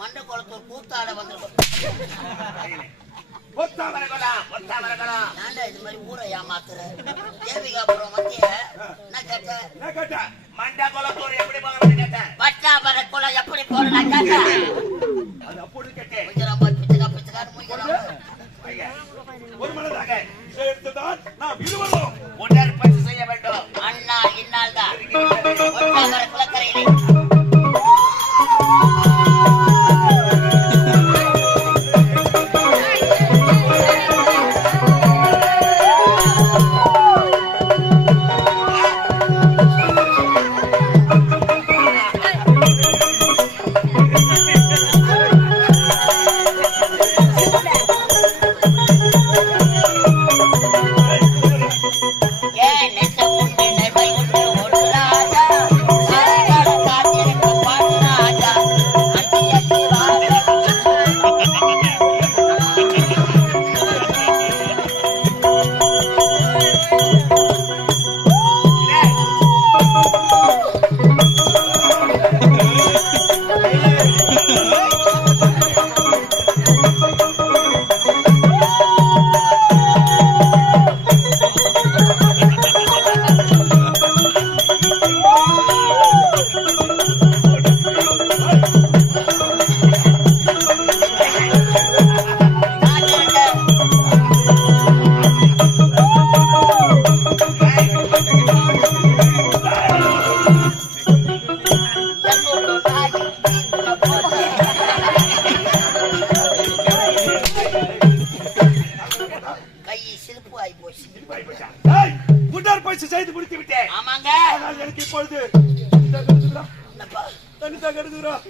மண்டக்குளத்தூர் கூத்தாட வந்திருக்கோம். இது மாதிரி ஊரை ஏமாத்துற தேவிகாபுரம் மத்திய என்ன கேட்ட மண்டக்குளத்தூர் எப்படி போகணும்னு கேட்டேன். பட்டாபர குளம் எப்படி போகணும் கேட்டேன். ஒரு மனதாக உடற்பயிற்சி செய்ய வேண்டும். அண்ணா இந்நாள் தான் குளக்கரையிலே செய்து முடித்து விட்டேன். ஆமாங்க. எனக்கு இப்பொழுது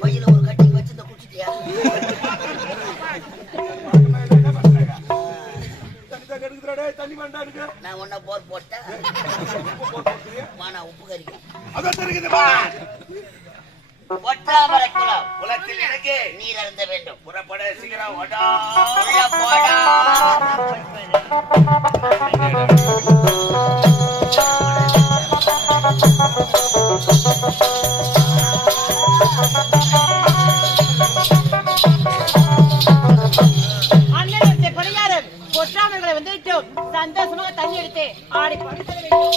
பையில ஒரு கட்டி வச்சு குடிச்சிட்டியா? தண்ணி வேண்டாம். நான் ஒன்ன போர் போட்டேன். உப்பு கறிக்க ஒட்டாமரை குளம் குளத்தில் எனக்கு நீர் அருந்த வேண்டும். புறப்பட சீக்கிரம் ஓடா போடா. அண்ணன் பணியாளர் பொற்றாமர்களை வந்துட்டோம். சந்தோஷமாக தண்ணி எடுத்து ஆடி படுத்த வேண்டும்.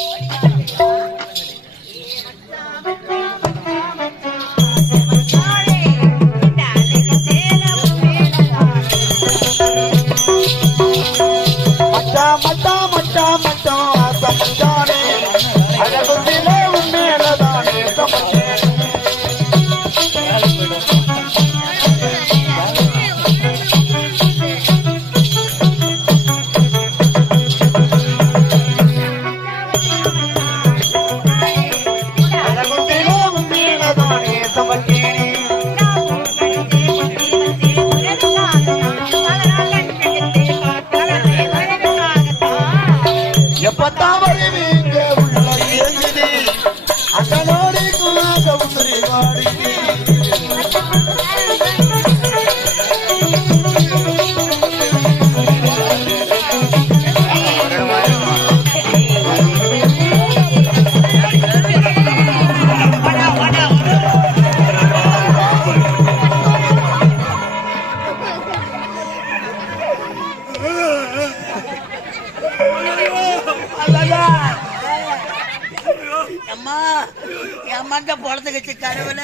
பொழுதுகிச்சு கடவுள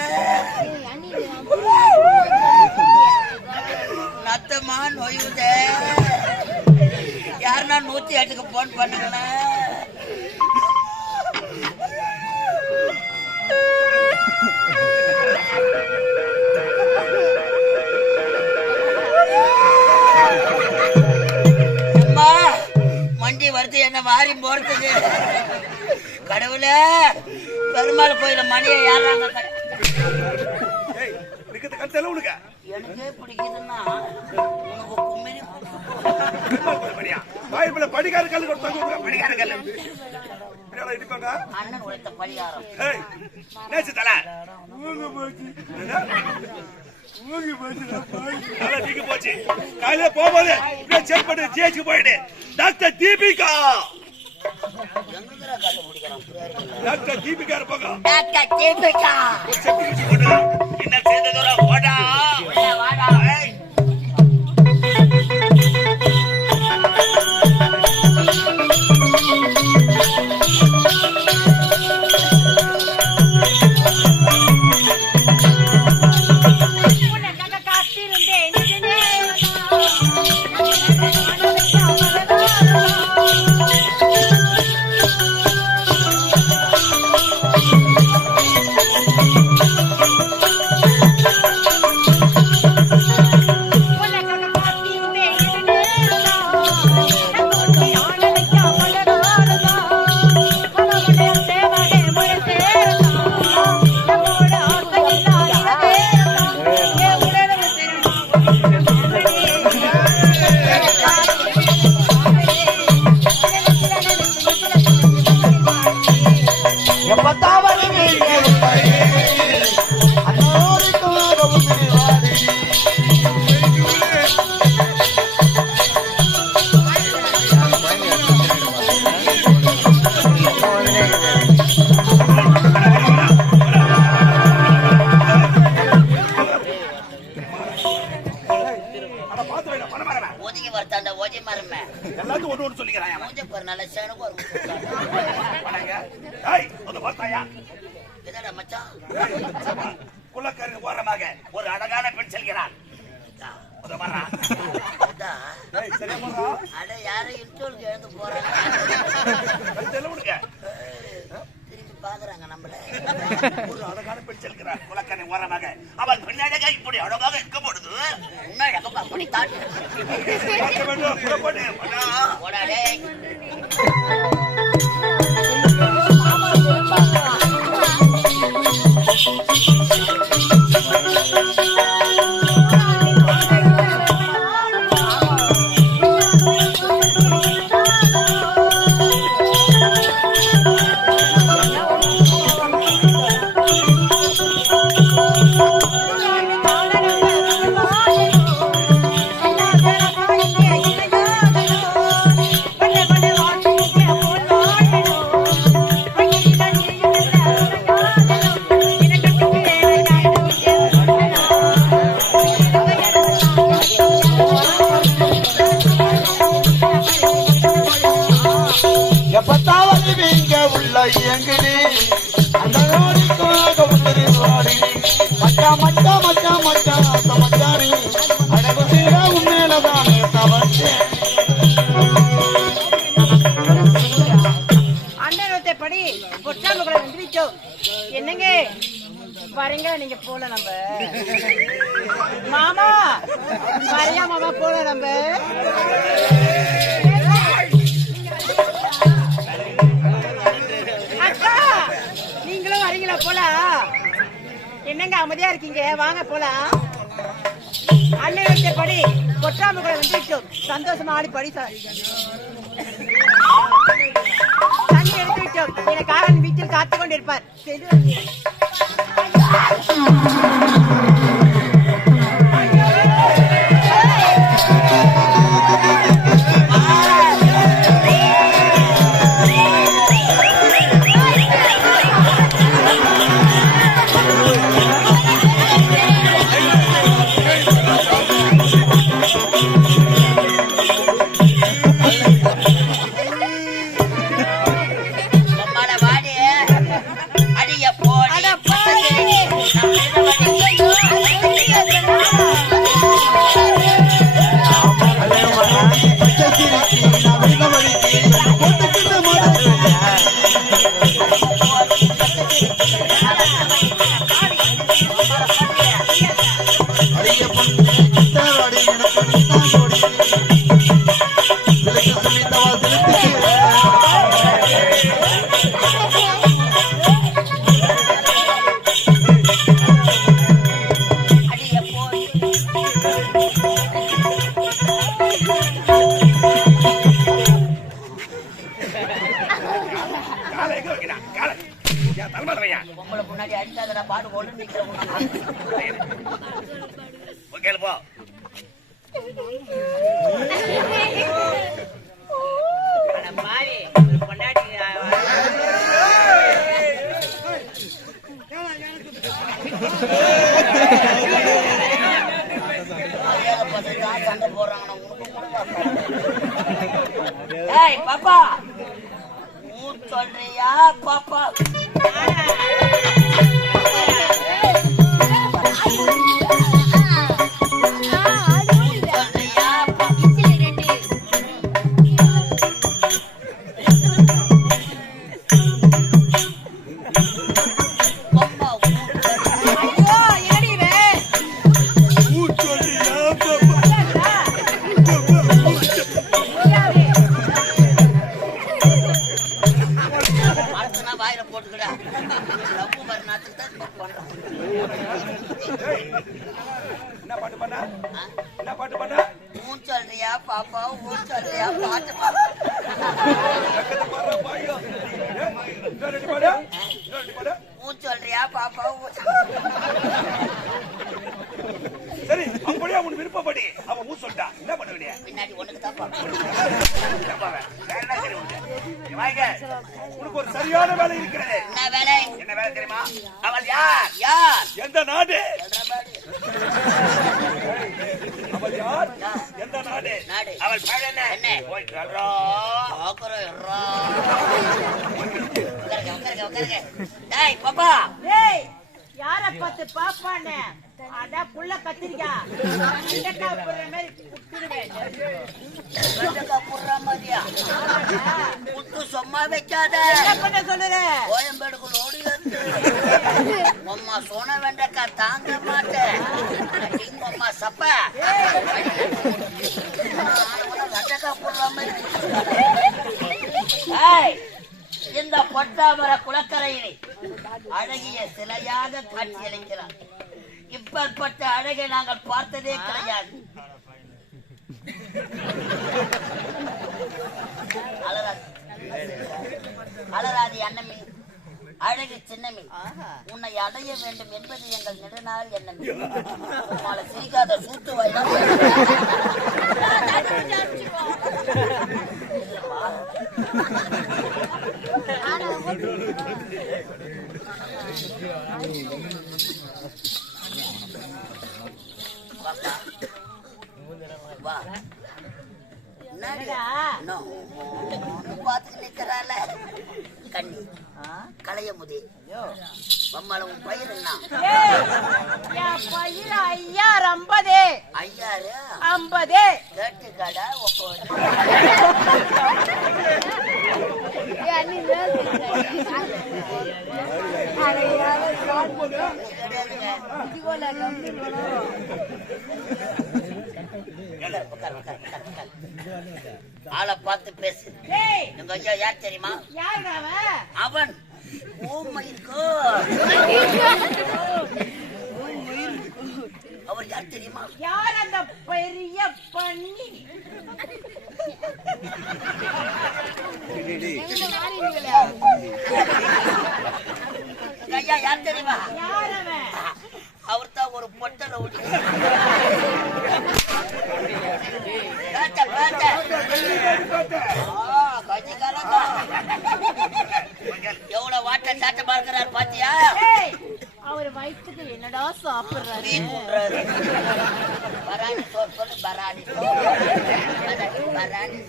நத்தமா நோயுத யாருன்னா 108க்கு போன் பண்ணுங்கள. வண்டி வருது என்ன வாரி போறதுக்கு. கடவுள பெருமாள் கோயில மணியை யாராங்க எனக்கே பிடிக்குதுன்னா படிக்கார கல் கொடுத்தாங்க. படிக்கார கல் அண்ணன் உழைத்த பரிகாரம் நீங்க போச்சு காலையில போகும்போது செக் பண்ணி ஜிஹெச் போயிடு. டாக்டர் தீபிகா டாக்டர் தீபிகா இருப்பாங்க. என்ன செய்ததோட வாடா வாடா. ஒரு அழகான பெண் செல்கிறான். திரும்பி பாக்குறாங்க நம்மள. ஒரு அழகான பெண் செல்கிறான் குலக்கரை ஓரமாக. அவள் பின்னழகா இப்படி அழகாக இருக்க பொழுது அப்படி தான் என்னங்க வரீங்க நீங்க போல நம்ம மாமா வரையா மாமா போல நம்ம அக்கா நீங்களும் வரீங்களா போல என்னங்க அமைதியா இருக்கீங்க வாங்க போலாம் அண்ணன் வச்சபடி கொட்டாமுகளை வந்து சந்தோஷமா ஆடி படி தண்ணி எடுத்து விட்டோம் எனக்காக வீட்டில் காத்து கொண்டிருப்பார் அடிய போடி ஓகே போ. பாவி பொண்டாட்டி சண்டை போடுறாங்க. ஏய் பாப்பா, சொல்றியா பாப்பா? என்ன பாட்டு பண்ண? என்ன பாட்டு பண்ண? ஊன் சொல்றியா பாப்பா? ஊன் சொல்றியா பாட்டு ஊன் சொல்றியா பாப்பா? சரி, அப்படியே அவன் விருப்பப்படி அவன் ஊ சொல்லிட்டா என்ன பண்ணுவீங்க? பின்னாடி ஒண்ணுக்கு தான் உனக்கு ஒரு சரியான வேலை இருக்கிறது. என்ன வேலை? என்ன வேலை தெரியுமா? அவள் யார்? யார்? எந்த நாடு? அவள் யார்? எந்த நாடு? நாடு. அவள் பேர் என்ன? என்ன? டேய் பாப்பா, டேய் யார பார்த்து பாப்பானே? அட புள்ள கத்திரிக்கா வெண்டக்கா போடுற மாதிரி குத்திடுவேன். வெண்டக்கா போடுற மாதிரியா? குத்து சும்மா வைக்காத. என்ன பண்ண சொல்லுற? கோயம்பேடுக்குள்ள ஓடி வந்து அம்மா சொன்ன வெண்டக்கா தாங்க மாட்டேன். அம்மா சப்ப வெண்டக்கா போடுற மாதிரி. இந்த பொட்டாமர குளக்கரையிலே அழகிய சிலையாக காட்சியளிக்கிறார். இப்பேற்பட்ட அழகை நாங்கள் பார்த்ததே கிடையாது. அலராதி அன்னமே, அழகு சின்னமே, உன்னை அடைய வேண்டும் என்பது எங்கள் நெடுநாள் எண்ணமே. உங்களை சிரிக்காத சூத்து வாய்தான் வா. பாத்துக்கு நிக்கிறால கண்ணி களைய முதி மம்மால உன் பயிர் என்ன? பயிர் 50. 50 கேட்டு கடை ஆளை பார்த்து பேசு. எங்க ஐயா யார் தெரியுமா? அவன் அவர் யார் தெரியுமா? யார் அந்த பெரிய பண்ணி? ஐயா யார் தெரியுமா? யார் அவன்? அவர் தான் ஒரு பொட்டை ஓடி எவ்வளவு வாட்ட சாட்ட பார்க்கிறார் பாத்தியா? அவர் வயிற்றுக்கு என்னடா சாப்பிடுறாரு? பராணி சோறு சொல்லு. பராணி பராணி.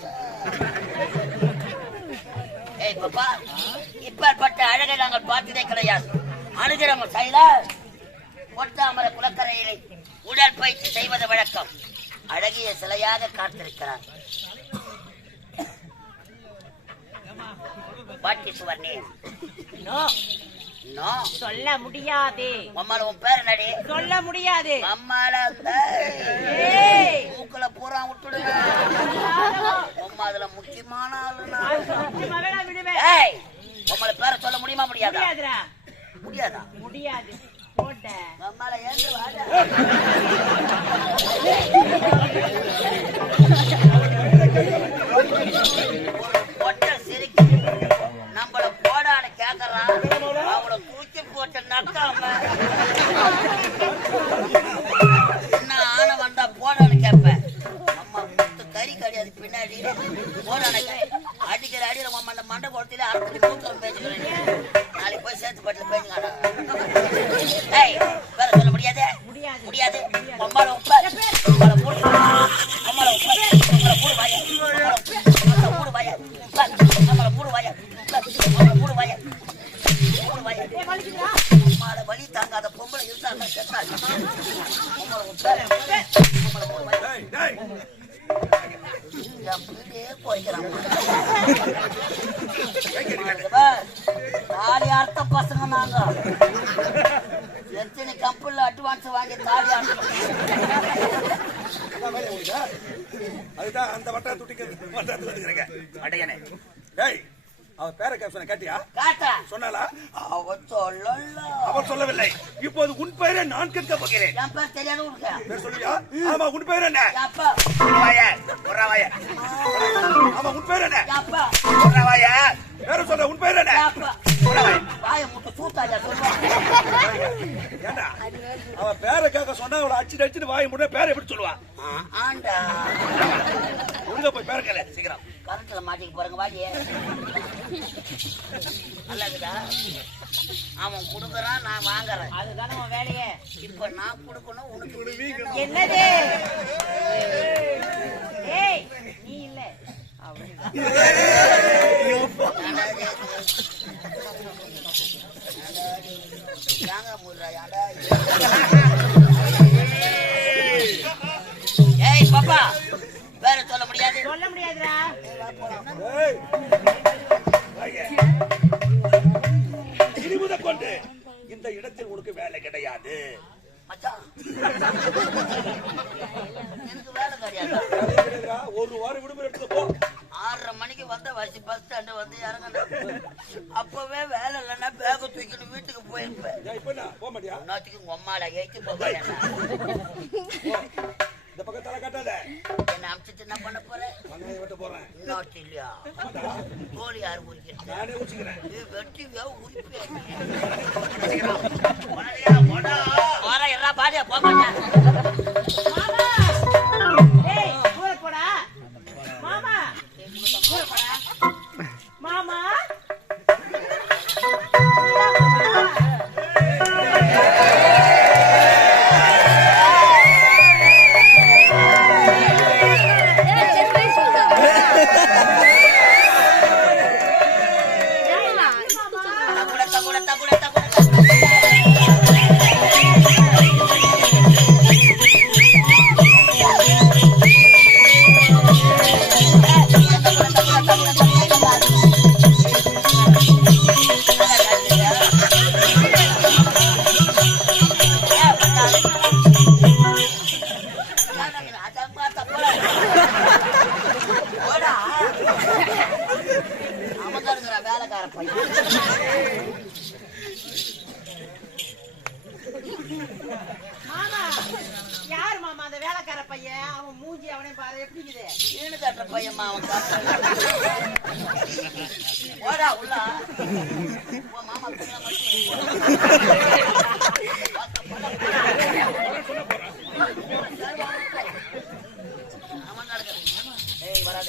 ஏய் பாப்பா, இப்பேற்பட்ட அழகை நாங்கள் பார்த்ததே கிடையாது. அணுகிறோம் சைல பொட்டாமர குளக்கரையிலே உடற்பயிற்சி செய்வது வழக்கம். அழகிய சிலையாக காத்திருக்கிறார். What is your name? No சொல்ல முடியாது. அம்மால உன் பேர் என்னடி? சொல்ல முடியாது. அம்மால மூக்குல பூரா விட்டுடுங்க. அம்மா அதுல முக்கியமான ஆளு. ஏய் உங்களை பேரை சொல்ல முடியுமா? முடியாதா? முடியாதா? முடியாது. அம்மால ஏந்து வாடா. நம்மள போடான்னு கேக்குறான். அவளை தூக்கி போட்டு நக்காம ஏய் வேற சொல்ல முடியாது முடியாது அம்மால உட்கார் அம்மால மூடு அம்மால உட்கார் அம்மால மூடு வாயா அம்மால மூடு வாயா அம்மால மூடு வாயா அம்மால மூடு வாயா மூடு வாயா அம்மால வலி தாங்காத பொம்பளை இருந்தாங்க செத்தாங்க அம்மால உட்கார் அம்மால மூடு வாயா டேய் அப்படியே போய்க்கிறான் தாலி அர்த்த பசங்க நாங்க எத்தனை கம்பெனில அட்வான்ஸ் வாங்கி தாலி அதுதான் அந்த வட்டா துட்டிக்கிறேங்க அடையனே டேய் அவன் பேரை கேப்சனை கேட்டியா காட்டா சொன்னாலா அவ சொல்லல அவன் சொல்லவில்லை இப்போது உன் பெயரை நான் கேட்க போகிறேன் என் பேர் தெரியாத உனக்கு பேர் சொல்லுவியா ஆமா உன் பேர் என்ன அப்பா ஆமா உன் பேர் என்ன அப்பா பேர சொல்ற உன் பேர் என்ன அப்பா வாய முட்டு சூத்தாயா சொல்லுவான் ஏண்டா அவன் பேரை கேட்க சொன்னா அவளை அடிச்சுட்டு வாய முட்டை பேரை எப்படி சொல்லுவா ஆண்டா ஒழுங்கா போய் பேரை கேளு சீக்கிரம் கரண்ட்ல மாட்டிக்கு போறங்க வாடியே நல்லாக்குதா அவன் கொடுக்குறான் நான் வாங்குறேன் அதுதானே உன் வேலையே. இப்ப நான் கொடுக்கணும் உனக்கு என்னது? ஏய் நீ இல்ல அவனுதான். ஏய் பாப்பா வேற சொல்ல முடியாது சொல்ல முடியாதுடா. இனிமுத கொண்டு இந்த இடத்தில் உனக்கு வேலை கிடையாது. எனக்கு வேலை கிடையாது. ஒரு வாரம் விடுமுறை எடுத்து போ. 6:30 மணிக்கு வந்த வச்சு பஸ் ஸ்டாண்ட் வந்து இறங்கணும். அப்பவே வேலை இல்லைன்னா பேக தூக்கிட்டு வீட்டுக்கு போயிருப்பேன். இப்ப போக மாட்டியா? இன்னத்துக்கு உங்க அம்மால ஏற்றி போக இந்த பக்கம் தலை காட்டாத. என்ன அமிச்சிட்டு என்ன பண்ண போறேன்? வெட்ட போறேன். இன்னொரு இல்லையா கோழி யாரு உரிக்கிறேன் நானே உச்சிக்கிறேன். வெட்டியா உரிப்பேன். பாடியா போக மாட்டேன். மாமா ஏய் ஊர போடா. மாமா ஊர போடா. மாமா வேலைக்கார பையன் மாமா யார் மாமா அந்த வேலைக்கார பையன்? அவன் மூஞ்சி அவனே பாரு எப்படி இருக்குது. ஈடு கட்டுற பையன்மா அவன் ஓடா உள்ள மாமா வராத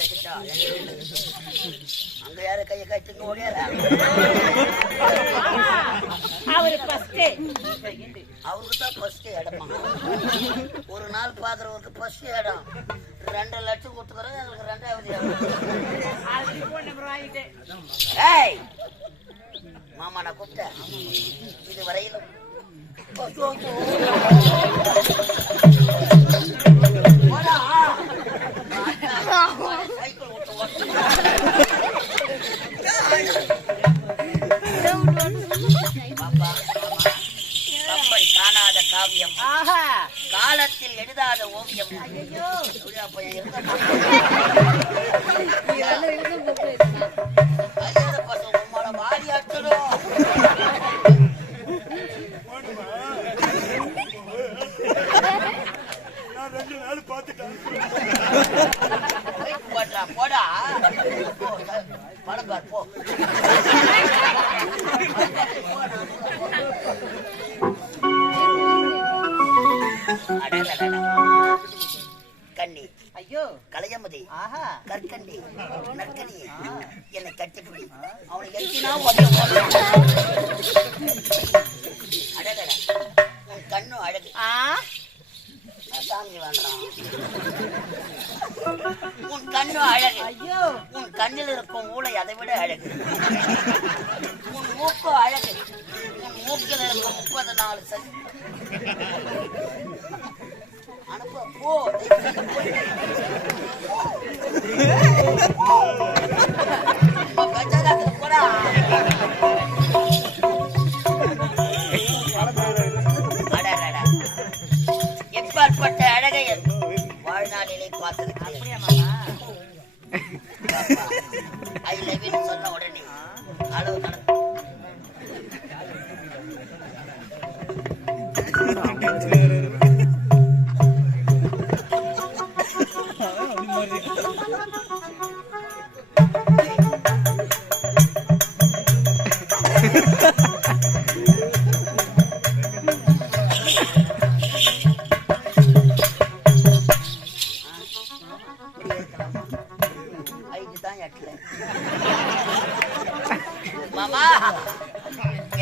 அங்க யாரு கையை கட்டுங்க ஓடியார அவரு ஃபர்ஸ்ட் அவருக்கு தான் ஃபர்ஸ்ட் இடமா. ஒரு நாள் பாக்குறவருக்கு ஃபர்ஸ்ட் இடம் 2 லட்சம் கொடுத்துக்கிறோம். எங்களுக்கு 2வது இடம். போன் நம்பர் வாங்கிட்டேன். ஏய் மாமா நான் கூப்பிட்டேன் இது வரையிலும் சைக்கிள் ஓட்டு பாப்பா கம்பன் காணாத காவியம் காலத்தில் எழுதாத ஓவியம். உம்மால வாடி அடிச்சிடும். போடா போடா படம் பார் போ. கண்ணி ஐயோ கலையமதி ஆஹா கற்கண்டி நற்கனி என்னை கட்டிப்பிடி அவனை எத்தினா அழகடா உன் கண்ணு அழகு சாமி வாங்குறான் உன் கண்ணு அழகு ஐயோ உன் கண்ணில் இருக்கும் மூளை அதை விட அழகு உன் மூக்கு அழகு உன் மூக்கில் இருக்கும் 34 சரி அனுப்ப போ போடா எப்பாற்பட்ட அழகை வாழ்நாளிலே பார்த்திருக்கிறேன் ஐ லவ் யூ சொன்ன உடனே அளவு மாமா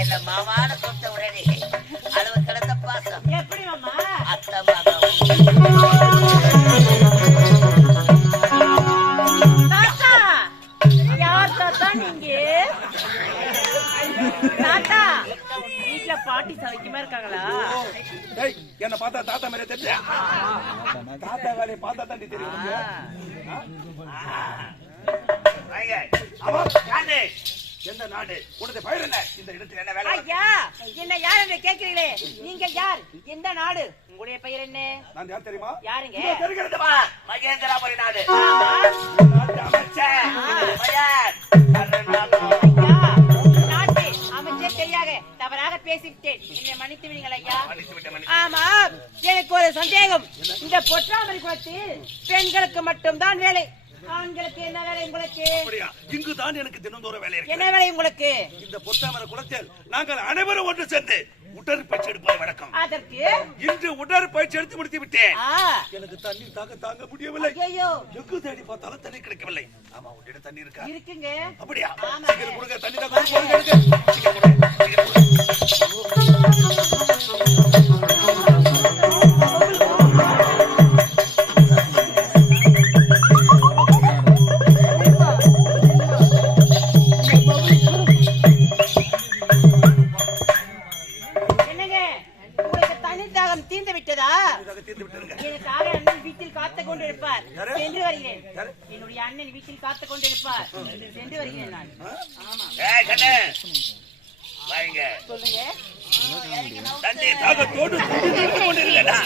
என்ன மாமான சொந்த உடனே அளவு கடந்த பாசம் எப்படி மாமா அத்தை மாமா தாத்தா யார் தாத்தா நீங்க தாத்தா வீட்டுல பாட்டி சமைக்குமா இருக்காங்களா என்ன பார்த்தா தாத்தா மேலே தெரிஞ்ச தாத்தா வேலையை பார்த்தா தாண்டி தெரியும் எந்த நாடு உனது பயிர் என்ன இந்த இடத்தில் என்ன வேலை ஐயா என்ன யார் என்று கேட்கிறீங்களே நீங்க யார் எந்த நாடு உங்களுடைய பெயர் என்ன நான் யார் தெரியுமா யாருங்க தெரிகிறதுமா மகேந்திராபுரி நாடு ஆமா. நாட்டு அமைச்சர் பையன். ஐயா, நாட்டு அமைச்சர் தெரியாக தவறாக பேசிவிட்டேன் என்னை மன்னித்து விடுங்கள் ஐயா மன்னித்து விட்டேன், மன்னித்து ஆமா எனக்கு ஒரு சந்தேகம் இந்த பொற்றாமரை குளத்தில் பெண்களுக்கு மட்டும்தான் வேலை ஆண்களுக்கு என்ன வேலை உங்களுக்கு அப்படியா? இங்குதான் எனக்கு தினந்தோறும் வேலை இருக்கு. என்ன வேலை உங்களுக்கு இந்த பொத்தாமரை குளத்தில் நாங்கள் அனைவரும் ஒன்று சேர்ந்து உடற்பயிற்சி எடுப்பது வழக்கம். அதற்கு இன்று உடற்பயிற்சி எடுத்து முடித்து விட்டேன். ஆ, எனக்கு தண்ணி தாங்க முடியவில்லை. ஐயோ எங்கு தேடி பார்த்தாலும் தண்ணி கிடைக்கவில்லை. ஆமா, உன்னிடம் தண்ணி இருக்கா? இருக்குங்க அப்படியா? ஆமாங்க. சீக்கிரம் கொடுங்க, தண்ணி தான் கொடுங்க, எடுங்க. சீக்கிரம் கொடுங்க, சீக்கிரம் கொடுங்க. என்னங்க உங்களுக்கு தனி தாகம் தீர்ந்து விட்டதா இதாக தீர்த்து விட்டுருங்க. எனக்காக அண்ணன் வீட்டில் காத்துக் கொண்டிருப்பார் யாரு? சென்று வருகிறேன் யாரு? என்னுடைய அண்ணன் வீட்டில் காத்துக் கொண்டிருப்பார் சென்று வருகிறேன் நான் ஆமா ஏய் கண்ணே, வாங்க. சொல்லுங்க தண்ணி தாகத்தோடு கொண்டிருக்கடா.